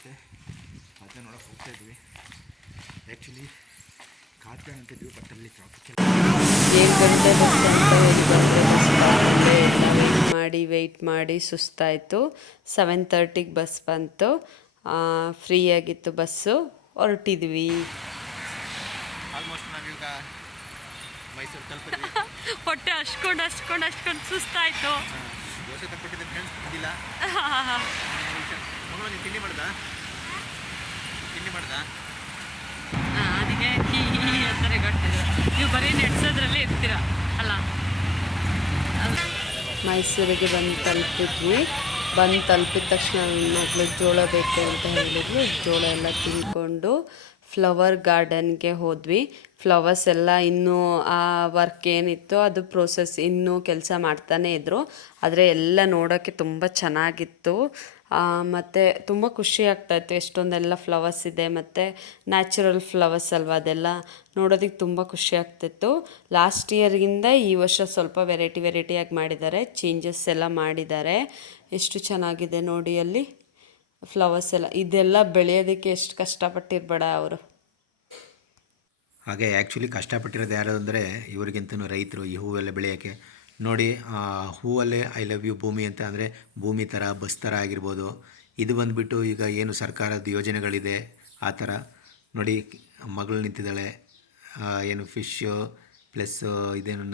ಐತೆ, ಅದನ್ನ ನೋಡೋಕೆ ಹೋಗ್ತಾ ಇದ್ವಿ. ಆ್ಯಕ್ಚುಲಿ ಕಾತ್ರೆ ಅಂತಿದ್ವಿ, ಬಟ್ ಅಲ್ಲಿ ಟ್ರಾಫಿಕ್ 7 ಗಂಟೆ ಬಸ್ ಅಂತ ಹೇಳಿ ಬಂದರೆ ಬಸ್ ವೆಯ್ಟ್ ಮಾಡಿ ಸುಸ್ತಾಯಿತು. 7:30ಗೆ ಬಸ್ ಬಂತು, ಫ್ರೀಯಾಗಿತ್ತು ಬಸ್ಸು, ಹೊರಟಿದ್ವಿ. ಆಲ್ಮೋಸ್ಟ್ ನಾವೀಗ ಮೈಸೂರು ತಲುಪಿದ್ವಿ. ಹೊಟ್ಟೆ ಅಷ್ಕೊಂಡು ಸುಸ್ತಾಯಿತು. ದೋಸೆ ತಪ್ಪಿಟ್ಟಿದ್ದೆ ಫ್ರೆಂಡ್ಸ್, ಬಂದಿಲ್ಲ. ನೀನು ತಿಂಡಿ ಮಾಡ್ದ ಅದಕ್ಕೆ ಅಂತಾರೆ ಗೊತ್ತಿದೆ. ನೀವು ಬರೀ ನೆಡ್ಸೋದ್ರಲ್ಲೇ ಇರ್ತೀರ ಅಲ್ಲ. ಮೈಸೂರಿಗೆ ಬಂದು ತಲುಪಿದ ತಕ್ಷಣ ನನ್ನ ಮಗಳು ಜೋಳ ಬೇಕು ಅಂತ ಹೇಳಿದ್ವಿ. ಜೋಳ ಎಲ್ಲ ತಿನ್ಕೊಂಡು ಫ್ಲವರ್ ಗಾರ್ಡನ್ಗೆ ಹೋದ್ವಿ. ಫ್ಲವರ್ಸ್ ಎಲ್ಲ ಇನ್ನೂ ಆ ವರ್ಕ್ ಏನಿತ್ತು ಅದು ಪ್ರೋಸೆಸ್ ಇನ್ನೂ ಕೆಲಸ ಮಾಡ್ತಾನೇ ಇದ್ದರು. ಆದರೆ ಎಲ್ಲ ನೋಡೋಕ್ಕೆ ತುಂಬ ಚೆನ್ನಾಗಿತ್ತು. ಮತ್ತು ತುಂಬ ಖುಷಿ ಆಗ್ತಾಯಿತ್ತು, ಎಷ್ಟೊಂದೆಲ್ಲ ಫ್ಲವರ್ಸ್ ಇದೆ ಮತ್ತು ನ್ಯಾಚುರಲ್ ಫ್ಲವರ್ಸ್ ಅಲ್ವಾ, ಅದೆಲ್ಲ ನೋಡೋದಕ್ಕೆ ತುಂಬ ಖುಷಿ ಆಗ್ತಿತ್ತು. ಲಾಸ್ಟ್ ಇಯರ್ಗಿಂತ ಈ ವರ್ಷ ಸ್ವಲ್ಪ ವೆರೈಟಿಯಾಗಿ ಮಾಡಿದ್ದಾರೆ, ಚೇಂಜಸ್ ಎಲ್ಲ ಮಾಡಿದ್ದಾರೆ. ಎಷ್ಟು ಚೆನ್ನಾಗಿದೆ ನೋಡಿ ಅಲ್ಲಿ ಫ್ಲವರ್ಸ್ ಎಲ್ಲ. ಇದೆಲ್ಲ ಬೆಳೆಯೋದಕ್ಕೆ ಎಷ್ಟು ಕಷ್ಟಪಟ್ಟಿರ್ಬೇಡ ಅವರು. ಹಾಗೆ ಆ್ಯಕ್ಚುಲಿ ಕಷ್ಟಪಟ್ಟಿರೋದು ಯಾರು ಅಂದರೆ ಇವ್ರಿಗಿಂತನೂ ರೈತರು ಈ ಹೂವೆಲ್ಲ ಬೆಳೆಯೋಕ್ಕೆ. ನೋಡಿ ಹೂವಲ್ಲೇ ಐ ಲವ್ ಯು ಭೂಮಿ ಅಂತ, ಅಂದರೆ ಭೂಮಿ ಥರ ಬಸ್ ಥರ ಆಗಿರ್ಬೋದು. ಇದು ಬಂದುಬಿಟ್ಟು ಈಗ ಏನು ಸರ್ಕಾರದ ಯೋಜನೆಗಳಿದೆ ಆ ಥರ ನೋಡಿ. ಮಗಳು ನಿಂತಿದ್ದಾಳೆ, ಏನು ಫಿಶ್ಶು ಪ್ಲಸ್ ಇದೇನು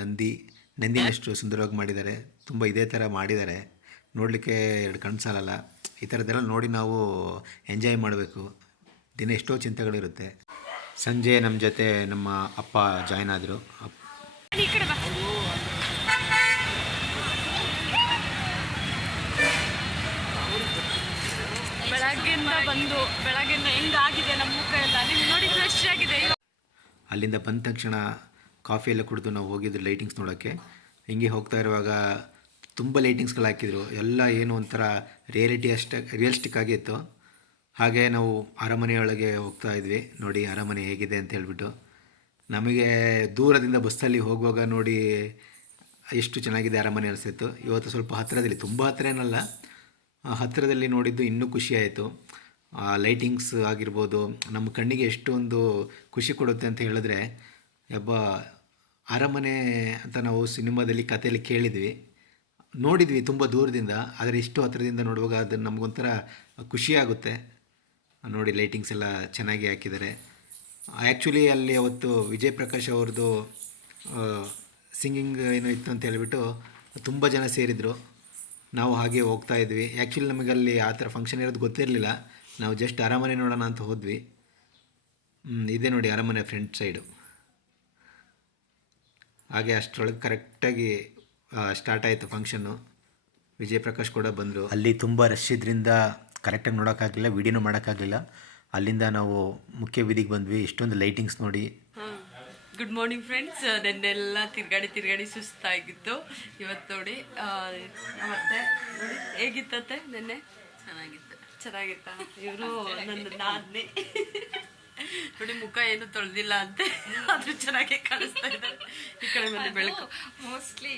ನಂದಿನಷ್ಟು ಸುಂದರವಾಗಿ ಮಾಡಿದ್ದಾರೆ. ತುಂಬ ಇದೇ ಥರ ಮಾಡಿದ್ದಾರೆ, ನೋಡಲಿಕ್ಕೆ ಎರಡು ಕಣ್ಣು ಸಾಲಲ್ಲ. ಈ ಥರದ್ದೆಲ್ಲ ನೋಡಿ ನಾವು ಎಂಜಾಯ್ ಮಾಡಬೇಕು. ದಿನ ಎಷ್ಟೋ ಚಿಂತೆಗಳಿರುತ್ತೆ. ಸಂಜೆ ನಮ್ಮ ಜೊತೆ ನಮ್ಮ ಅಪ್ಪ ಜಾಯ್ನ್ ಆದರು. ಬೆಳಗ್ಗೆಯಿಂದ ಹೆಂಗಾಗಿದೆ ನಮ್ಮ ಮುಖ ಎಲ್ಲ ನೋಡಿ, ಫ್ರೆಶ್ ಆಗಿದೆ. ಅಲ್ಲಿಂದ ಬಂದ ತಕ್ಷಣ ಕಾಫಿ ಎಲ್ಲ ಕುಡಿದು ನಾವು ಹೋಗಿದ್ದು ಲೈಟಿಂಗ್ಸ್ ನೋಡೋಕ್ಕೆ. ಹಿಂಗೆ ಹೋಗ್ತಾ ಇರುವಾಗ ತುಂಬ ಲೈಟಿಂಗ್ಸ್ಗಳು ಹಾಕಿದ್ರು. ಎಲ್ಲ ಏನು ಒಂಥರ ರಿಯಲಿಸ್ಟಿಕ್ ಆಗಿತ್ತು. ಹಾಗೆ ನಾವು ಅರಮನೆಯೊಳಗೆ ಹೋಗ್ತಾ ಇದ್ವಿ. ನೋಡಿ ಅರಮನೆ ಹೇಗಿದೆ ಅಂತ ಹೇಳ್ಬಿಟ್ಟು. ನಮಗೆ ದೂರದಿಂದ ಬಸ್ಸಲ್ಲಿ ಹೋಗುವಾಗ ನೋಡಿ ಎಷ್ಟು ಚೆನ್ನಾಗಿದೆ ಅರಮನೆ ಅನಿಸ್ತಿತ್ತು. ಇವತ್ತು ಸ್ವಲ್ಪ ಹತ್ತಿರದಲ್ಲಿ, ತುಂಬ ಹತ್ತಿರ ಏನಲ್ಲ, ಹತ್ತಿರದಲ್ಲಿ ನೋಡಿದ್ದು ಇನ್ನೂ ಖುಷಿ ಆಯಿತು. ಲೈಟಿಂಗ್ಸ್ ಆಗಿರ್ಬೋದು ನಮ್ಮ ಕಣ್ಣಿಗೆ ಎಷ್ಟೊಂದು ಖುಷಿ ಕೊಡುತ್ತೆ ಅಂತ ಹೇಳಿದ್ರೆ, ಅರಮನೆ ಅಂತ ನಾವು ಸಿನಿಮಾದಲ್ಲಿ ಕಥೆಯಲ್ಲಿ ಕೇಳಿದ್ವಿ, ನೋಡಿದ್ವಿ ತುಂಬ ದೂರದಿಂದ. ಆದರೆ ಇಷ್ಟು ಹತ್ತಿರದಿಂದ ನೋಡುವಾಗ ಅದು ನಮಗೊಂಥರ ಖುಷಿಯಾಗುತ್ತೆ. ನೋಡಿ ಲೈಟಿಂಗ್ಸ್ ಎಲ್ಲ ಚೆನ್ನಾಗಿ ಹಾಕಿದ್ದಾರೆ. ಆ್ಯಕ್ಚುಲಿ ಅಲ್ಲಿ ಅವತ್ತು ವಿಜಯ್ ಪ್ರಕಾಶ್ ಅವ್ರದ್ದು ಸಿಂಗಿಂಗ್ ಏನೋ ಇತ್ತು ಅಂತ ಹೇಳಿಬಿಟ್ಟು ತುಂಬ ಜನ ಸೇರಿದರು. ನಾವು ಹಾಗೆ ಹೋಗ್ತಾ ಇದ್ವಿ. ಆ್ಯಕ್ಚುಲಿ ನಮಗೆ ಅಲ್ಲಿ ಆ ಥರ ಫಂಕ್ಷನ್ ಇರೋದು ಗೊತ್ತಿರಲಿಲ್ಲ. ನಾವು ಜಸ್ಟ್ ಅರಮನೆ ನೋಡೋಣ ಅಂತ ಹೋದ್ವಿ. ಇದೇ ನೋಡಿ ಅರಮನೆ ಫ್ರಂಟ್ ಸೈಡು. ಹಾಗೆ ಅಷ್ಟರೊಳಗೆ ಕರೆಕ್ಟಾಗಿ ಸ್ಟಾರ್ಟ್ ಆಯಿತು ಫಂಕ್ಷನ್ನು. ವಿಜಯ್ ಪ್ರಕಾಶ್ ಕೂಡ ಬಂದರು. ಅಲ್ಲಿ ತುಂಬ ರಶ್ ಇದ್ರಿಂದ ಕರೆಕ್ಟಾಗಿ ನೋಡೋಕ್ಕಾಗಲಿಲ್ಲ, ವೀಡಿಯೋನೂ ಮಾಡೋಕ್ಕಾಗಲಿಲ್ಲ. ಅಲ್ಲಿಂದ ನಾವು ಮುಖ್ಯ ಬೀದಿಗೆ ಬಂದ್ವಿ. ಇಷ್ಟೊಂದು ಲೈಟಿಂಗ್ಸ್ ನೋಡಿ. Good morning friends. ನೆನ್ನೆಲ್ಲ ತಿರ್ಗಾಡಿ ಸುಸ್ತಾಗಿತ್ತು. ಇವತ್ತು ನೋಡಿ ಮತ್ತೆ ನೋಡಿ ಹೇಗಿತ್ತತ್ತೆ ನೆನ್ನೆ? ಚೆನ್ನಾಗಿತ್ತ? ಇವರು ನನ್ನ ನಾದ್ನಿ ನೋಡಿ, ಮುಖ ಏನು ತೊಳೆದಿಲ್ಲ ಅಂತೆ, ಆದ್ರೂ ಚೆನ್ನಾಗಿ ಕಾಣಿಸ್ತಾ ಇದ್ದಾರೆ. ಈ ಕಡೆ ಮೇಲೆ ಬೆಳಕು ಮೋಸ್ಟ್ಲಿ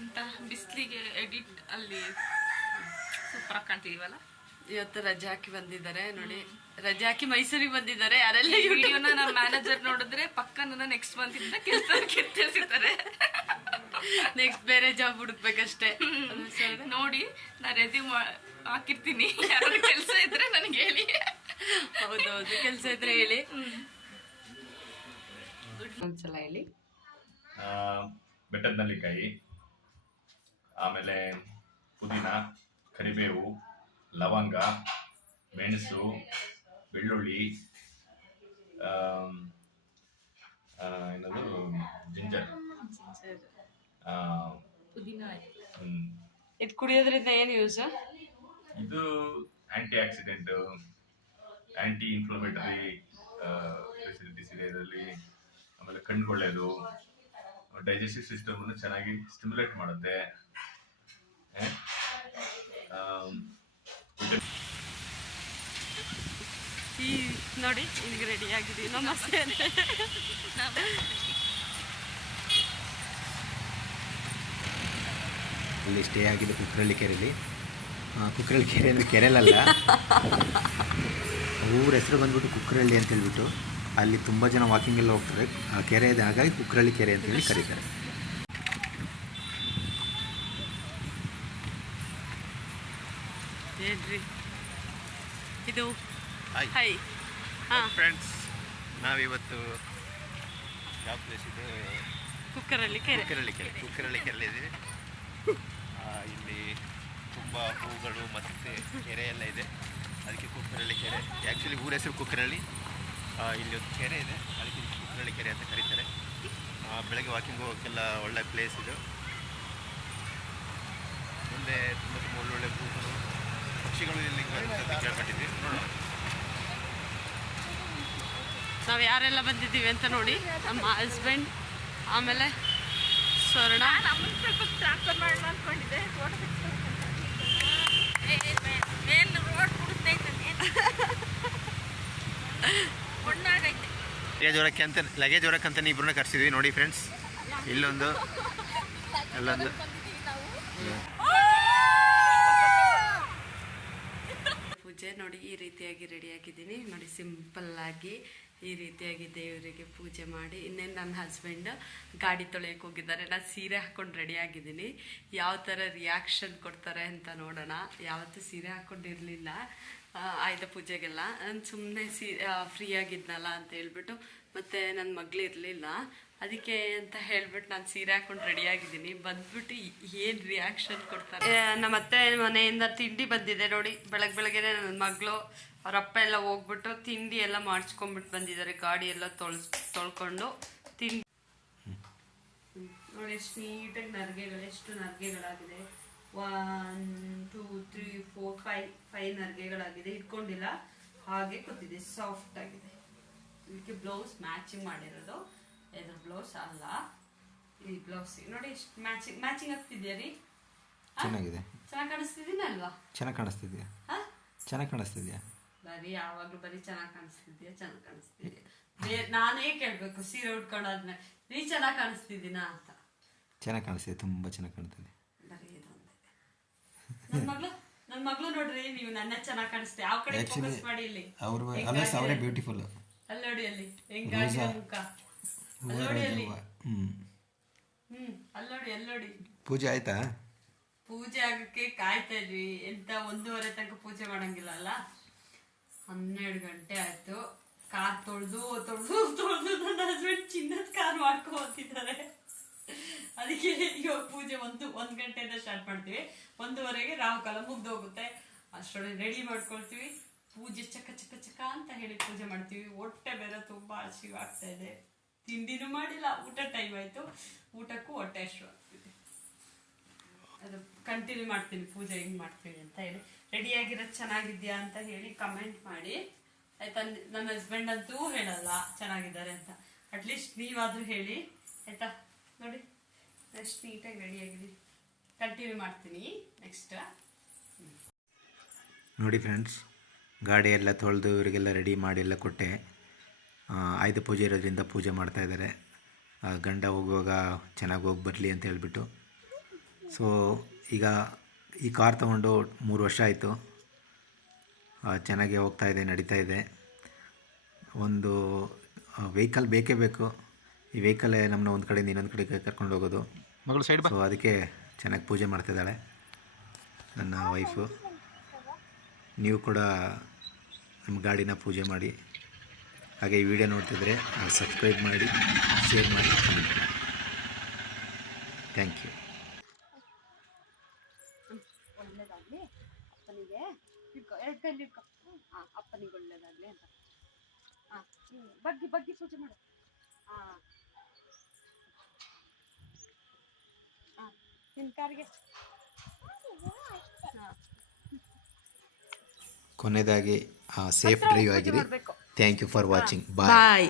ಎಂತ ಬಿಸಿಲಿಗೆ ಎಡಿಟ್ ಅಲ್ಲಿ ಸೂಪರ್ ಕಾಣ್ತಿದೀವಲ್ಲ. ಇವತ್ತು ರಜೆ ಹಾಕಿ ಬಂದಿದ್ದಾರೆ ನೋಡಿ, ರಜೆ ಹಾಕಿ ಮೈಸೂರಿಗೆ ಬಂದಿದ್ದಾರೆ. ಯಾರೆಲ್ಲ ವಿಡಿಯೋನ ನಮ್ಮ ಮ್ಯಾನೇಜರ್ ನೋಡಿದ್ರೆ ಪಕ್ಕ ನನ್ನ ನೆಕ್ಸ್ಟ್ ಮಂತ್ ಇಂದ ಕಿರ್ತಿರ್ತಾರೆ. ನೆಕ್ಸ್ಟ್ ಬೇರೆ ಜಾಬ್ ಹುಡುಕ್ಬೇಕಷ್ಟೇ. ನೋಡಿ ನಾ ರೆಸ್ಯೂಮ್ ಹಾಕಿರ್ತೀನಿ, ಯಾರು ಕೆಲಸ ಇದ್ರೆ ನನಗೆ ಹೇಳಿ. ಹೌದೌದು, ಕೆಲಸ ಇದ್ರೆ ಹೇಳಿ. ಒಂದ್ಸಲ ಹೇಳಿ. ಬೆಟ್ಟದ ನೆಲ್ಲಿಕಾಯಿ, ಆಮೇಲೆ ಪುದೀನ, ಕರಿಬೇವು, ಲವಂಗ, ಮೆಣಸು, ಬೆಳ್ಳುಳ್ಳಿ, ಏನದು ಜಿಂಜರ್, ಪುದೀನ. ಇದು ಕುಡಿಯೋದ್ರಿಂದ ಏನು ಯೂಸ್? ಇದು antioxidant, anti inflammatory facilities ಇದೆ ಇದರಲ್ಲಿ. ಆಮೇಲೆ ಕಣ್ಗೊಳ್ಳೆಯದು, ಡೈಜೆಸ್ಟಿವ್ ಸಿಸ್ಟಮನ್ನು ಚೆನ್ನಾಗಿ ಸ್ಟಿಮ್ಯುಲೇಟ್ ಮಾಡುತ್ತೆ. ಈ ನೋಡಿ ಇಲ್ಲಿಗೆ ರೆಡಿ ಆಗಿದ್ದೀವಿ. ನಮಸ್ತೆ ಅಂತ ಅಲ್ಲಿ ಸ್ಟೇ ಆಗಿದೆ ಕುಕ್ರಳ್ಳಿ ಕೆರೆಯಲ್ಲಿ. ಕುಕ್ರಳ್ಳಿ ಕೆರೆ ಅಂದರೆ ಕೆರೆಯಲ್ಲ, ಊರ ಹೆಸರು ಬಂದ್ಬಿಟ್ಟು ಕುಕ್ಕರಳ್ಳಿ ಅಂತ ಹೇಳ್ಬಿಟ್ಟು ಅಲ್ಲಿ ತುಂಬ ಜನ ವಾಕಿಂಗ್ ಎಲ್ಲ ಹೋಗ್ತಾರೆ. ಆ ಕೆರೆ ಇದೆ, ಹಾಗಾಗಿ ಕುಕ್ಕರಳ್ಳಿ ಕೆರೆ ಅಂತೇಳಿ ಕರೀತಾರೆ. ಏನ್ರಿ ಇದು ಹಾಯ್ ಹೈ ಹಾಂ ಫ್ರೆಂಡ್ಸ್, ನಾವಿವತ್ತು ಯಾವ ಪ್ಲೇಸ್ ಇದೆ? ಕುಕ್ಕರಲ್ಲಿ ಕೆರೆ. ಕುಕ್ಕರಳ್ಳಿ ಕೆರೆ ಇದೆ. ಇಲ್ಲಿ ತುಂಬ ಹೂಗಳು ಮತ್ತು ಕೆರೆ ಎಲ್ಲ ಇದೆ, ಅದಕ್ಕೆ ಕುಕ್ಕರಳ್ಳಿ ಕೆರೆ. ಆ್ಯಕ್ಚುಲಿ ಊರ ಹೆಸರು ಕುಕ್ಕರಳ್ಳಿ. ಇಲ್ಲಿ ಒಂದು ಕೆರೆ ಇದೆ, ಅದಕ್ಕೆ ಕುಕ್ಕರಳ್ಳಿ ಕೆರೆ ಅಂತ ಕರೀತಾರೆ. ಬೆಳಗ್ಗೆ ವಾಕಿಂಗ್ ಹೋಗೋಕ್ಕೆಲ್ಲ ಒಳ್ಳೆ ಪ್ಲೇಸ್ ಇದು. ಮುಂದೆ ತುಂಬ ಒಳ್ಳೊಳ್ಳೆ ಹೂಗಳು, ಪಕ್ಷಿಗಳು ಇಲ್ಲಿ ಕೇಳ್ಪಟ್ಟಿದ್ವಿ. ನೋಡೋಣ ನಾವು ಯಾರೆಲ್ಲ ಬಂದಿದ್ದೀವಿ ಅಂತ ನೋಡಿ. ನಮ್ಮ ಹಸ್ಬೆಂಡ್, ಆಮೇಲೆ ಸ್ವರ್ಣ, ಸ್ವಲ್ಪ ಟ್ರಾನ್ಸ್ಫರ್ ಮಾಡೋಣ ಅಂದ್ಕೊಂಡಿದ್ದೆ. ಮೇಲ್ ರೋಡ್ ಕುಡಿಸ್ತೈತೆ, ಒಣ್ಣಾಗೈತೆ. ಲಗೇಜ್ ಹೊರಕ್ಕೆ ಅಂತ ಇಬ್ಬರನ್ನ ಕರ್ಸಿದ್ವಿ. ನೋಡಿ ಫ್ರೆಂಡ್ಸ್, ಇಲ್ಲೊಂದು ಅಲ್ಲೊಂದು. ಪೂಜೆ ನೋಡಿ ಈ ರೀತಿಯಾಗಿ ರೆಡಿಯಾಗಿದ್ದೀನಿ ನೋಡಿ. ಸಿಂಪಲ್ಲಾಗಿ ಈ ರೀತಿಯಾಗಿ ದೇವರಿಗೆ ಪೂಜೆ ಮಾಡಿ, ಇನ್ನೇನು ನನ್ನ ಹಸ್ಬೆಂಡ್ ಗಾಡಿ ತೊಳೆಯೋಕೆ ಹೋಗಿದ್ದಾರೆ. ನಾನು ಸೀರೆ ಹಾಕ್ಕೊಂಡು ರೆಡಿಯಾಗಿದ್ದೀನಿ. ಯಾವ ಥರ ರಿಯಾಕ್ಷನ್ ಕೊಡ್ತಾರೆ ಅಂತ ನೋಡೋಣ. ಯಾವತ್ತೂ ಸೀರೆ ಹಾಕ್ಕೊಂಡಿರಲಿಲ್ಲ ಆಯುಧ ಪೂಜೆಗೆಲ್ಲ. ನಾನು ಸುಮ್ಮನೆ ಫ್ರೀಯಾಗಿದ್ನಲ್ಲ ಅಂತ ಹೇಳ್ಬಿಟ್ಟು, ಮತ್ತು ನನ್ನ ಮಗಳು ಇರಲಿಲ್ಲ, ಅದಕ್ಕೆ ಅಂತ ಹೇಳ್ಬಿಟ್ಟು ನಾನು ಸೀರೆ ಹಾಕ್ಕೊಂಡು ರೆಡಿಯಾಗಿದ್ದೀನಿ. ಬಂದ್ಬಿಟ್ಟು ಏನು ರಿಯಾಕ್ಷನ್ ಕೊಡ್ತಾರೆ. ನಮ್ಮ ಅತ್ತೆ ಮನೆಯಿಂದ ತಿಂಡಿ ಬಂದಿದೆ ನೋಡಿ. ಬೆಳಗ್ಗೆ ನನ್ನ ಮಗಳು ಅವ್ರ ಅಪ್ಪ ಎಲ್ಲ ಹೋಗ್ಬಿಟ್ಟು ತಿಂಡಿ ಎಲ್ಲ ಮಾಡಿಸ್ಕೊಂಡ್ಬಿಟ್ಟು ಬಂದಿದ್ದಾರೆ. ಗಾಡಿ ಎಲ್ಲ ತೊಳ್ಕೊಂಡು ತಿಂಡಿ ನೋಡಿ. ಎಷ್ಟು ನೀಟಾಗಿ ನರಿಗೆಗಳು, ಎಷ್ಟು ನರಿಗೆಗಳಾಗಿದೆ. 1 2 3 4 5 ನರಿಗೆಗಳಾಗಿದೆ. ಇಟ್ಕೊಂಡಿಲ್ಲ, ಹಾಗೆ ಕೂತಿದೆ, ಸಾಫ್ಟ್ ಆಗಿದೆ. ಇದಕ್ಕೆ ಬ್ಲೌಸ್ ಮ್ಯಾಚಿಂಗ್ ಮಾಡಿರೋದು. ಇದ್ರ ಬ್ಲೌಸ್ ಅಲ್ಲ, ಈ ಬ್ಲೌಸ್ ನೋಡಿ ಎಷ್ಟು ಮ್ಯಾಚಿಂಗ್ ಆಗ್ತಿದ್ಯಾ ರೀ? ಚೆನ್ನಾಗಿದೆ, ಚೆನ್ನಾಗಿ ಕಾಣಿಸ್ತಿದ್ದೀನ ಅಲ್ವಾ? ಚೆನ್ನಾಗಿ ಕಾಣಿಸ್ತಿದ್ಯಾ? ಚೆನ್ನಾಗಿ ಕಾಣಿಸ್ತಿದ್ಯಾ? ಬರೀ ಯಾವಾಗ್ಲೂ ಬರೀ ಚೆನ್ನಾಗಿ ಕಾಣಿಸ್ತಿದ್ಯಾ. ನಾನೇ ಕೇಳ್ಬೇಕು ಸೀರೆ ಉಟ್ಕೊಂಡಾದ್ಮೇಲೆ, ನೀ ಚೆನ್ನಾಗಿ ಕಾಣಿಸ್ತಿದ್ದೀನಾ ಅಂತ. ಚೆನ್ನಾಗಿ ಕಾಣಿಸ್ತಿದೆ, ತುಂಬ ಚೆನ್ನಾಗಿ ಕಾಣ್ತದೆ. ಬರೀ ಇದೊಂದೇ. ನನ್ನ ಮಗಳು ನೋಡ್ರಿ, ನೀವು ನನ್ನ ಚೆನ್ನಾಗಿ ಕಾಣಿಸ್ತೀವಿ. ಯಾವ ಕಡೆ ಫೋಕಸ್ ಮಾಡಿ ಇಲ್ಲಿ. ಅವರೇ ಬ್ಯೂಟಿಫುಲ್. ಅಲ್ಲಿ ನೋಡಿ, ಅಲ್ಲಿ ಹೆಂಗಾಗಿದೆ ಮುಖ. ಅಲ್ಲಿ ನೋಡಿ, ಅಲ್ಲಿ ಅಲ್ಲಿ ನೋಡಿ. ಪೂಜೆ ಆಯ್ತಾ? ಪೂಜೆ ಆಗಕ್ಕೆ ಕಾಯ್ತಾ ಇದ್ವಿ. ಎಂತ 1:30 ತನಕ ಪೂಜೆ ಮಾಡಂಗಿಲ್ಲ ಅಲ್ಲ. 12 ಗಂಟೆ ಆಯ್ತು. ಕಾರ್ ತೊಳೆದು ನನ್ನ ಹಸ್ಬೆಂಡ್ ಚಿನ್ನದ ಕಾರ್ ಮಾಡ್ಕೊತಿದ್ದಾರೆ. ಅದಕ್ಕೆ ಇವಾಗ ಪೂಜೆ 1 ಗಂಟೆಯಿಂದ ಸ್ಟಾರ್ಟ್ ಮಾಡ್ತೀವಿ. 1:30ಗೆ ರಾಹುಕಾಲ ಮುಗ್ದೋಗುತ್ತೆ. ಅಷ್ಟೊಳಗೆ ರೆಡಿ ಮಾಡ್ಕೊಳ್ತೀವಿ. ಪೂಜೆ ಚಕ ಚಕ ಚಕ ಅಂತ ಹೇಳಿ ಪೂಜೆ ಮಾಡ್ತೀವಿ. ಹೊಟ್ಟೆ ಬೇರೆ ತುಂಬಾ ಹಸಿವಾಗ್ತಾ ಇದೆ. ತಿಂಡಿನೂ ಮಾಡಿಲ್ಲ, ಊಟ ಟೈಮ್ ಆಯ್ತು. ಊಟಕ್ಕೂ ಹೊಟ್ಟೆ ಅಷ್ಟು ಆಗ್ತಿದೆ. ಅದು ಕಂಟಿನ್ಯೂ ಮಾಡ್ತೀನಿ ಪೂಜೆ ಹೆಂಗ್ ಮಾಡ್ತೀವಿ ಅಂತ ಹೇಳಿ. ರೆಡಿಯಾಗಿರೋದು ಚೆನ್ನಾಗಿದ್ಯಾ ಅಂತ ಹೇಳಿ ಕಮೆಂಟ್ ಮಾಡಿ ಆಯ್ತಾ. ನನ್ನ ಹಸ್ಬೆಂಡ್ ಅಂತೂ ಹೇಳಲ್ಲ ಚೆನ್ನಾಗಿದ್ದಾರೆ ಅಂತ. ಅಟ್ಲೀಸ್ಟ್ ನೀವಾದ್ರೂ ಹೇಳಿ ಆಯ್ತಾ. ನೋಡಿ ಎಷ್ಟು ನೀಟಾಗಿ ರೆಡಿಯಾಗಿದ್ದೀನಿ. ಕಂಟಿನ್ಯೂ ಮಾಡ್ತೀನಿ ನೆಕ್ಸ್ಟ್. ನೋಡಿ ಫ್ರೆಂಡ್ಸ್, ಗಾಡಿ ಎಲ್ಲ ತೊಳೆದು ಇವರಿಗೆಲ್ಲ ರೆಡಿ ಮಾಡಿ ಎಲ್ಲ ಕೊಟ್ಟೆ. ಆಯುಧ ಪೂಜೆ ಇರೋದ್ರಿಂದ ಪೂಜೆ ಮಾಡ್ತಾಯಿದ್ದಾರೆ. ಗಂಡ ಹೋಗುವಾಗ ಚೆನ್ನಾಗಿ ಹೋಗಿ ಬರಲಿ ಅಂತ ಹೇಳ್ಬಿಟ್ಟು. ಸೊ ಈಗ ಈ ಕಾರ್ ತೊಗೊಂಡು 3 ವರ್ಷ ಆಯಿತು. ಚೆನ್ನಾಗಿ ಹೋಗ್ತಾಯಿದೆ, ನಡೀತಾ ಇದೆ. ಒಂದು ವೆಹಿಕಲ್ ಬೇಕೇ ಬೇಕು. ಈ ವೆಹಿಕಲ್ಲೇ ನಮ್ಮನ್ನ ಒಂದು ಕಡೆಯಿಂದ ಇನ್ನೊಂದು ಕಡೆಗೆ ಕರ್ಕೊಂಡು ಹೋಗೋದು. ಮಗಳು ಸೈಡ್. ಸೊ ಅದಕ್ಕೆ ಚೆನ್ನಾಗಿ ಪೂಜೆ ಮಾಡ್ತಿದ್ದಾಳೆ ನನ್ನ ವೈಫು. ನೀವು ಕೂಡ ನಮ್ಮ ಗಾಡಿನ ಪೂಜೆ ಮಾಡಿ. ಹಾಗೆ ಈ ವಿಡಿಯೋ ನೋಡ್ತಿದ್ರೆ ಸಬ್ಸ್ಕ್ರೈಬ್ ಮಾಡಿ, ಶೇರ್ ಮಾಡಿ, ಕಮೆಂಟ್ ಮಾಡಿ. Thank you. ಒಳ್ಳೇದಾಗಲಿ ಅಪ್ಪನಿಗೆ. ಇಟ್ಕೊ, 2 ಕೈಲಿ ಇಟ್ಕೊ. ಹಾಂ, ಅಪ್ಪನಿಗೆ ಒಳ್ಳೇದಾಗಲಿ ಅಂತ. ಹಾಂ, ಬಗ್ಗಿ ಪೂಜೆ ಮಾಡು. ಹಾಂ ಹಾಂ, ನಿನ್ನ ಕಾರಿಗೆ. ಹಾಂ, ಕೊನೆಯದಾಗಿ ಸೇಫ್ ಡ್ರೈವ್ ಆಗಿರಿ. Thank you for watching. Bye.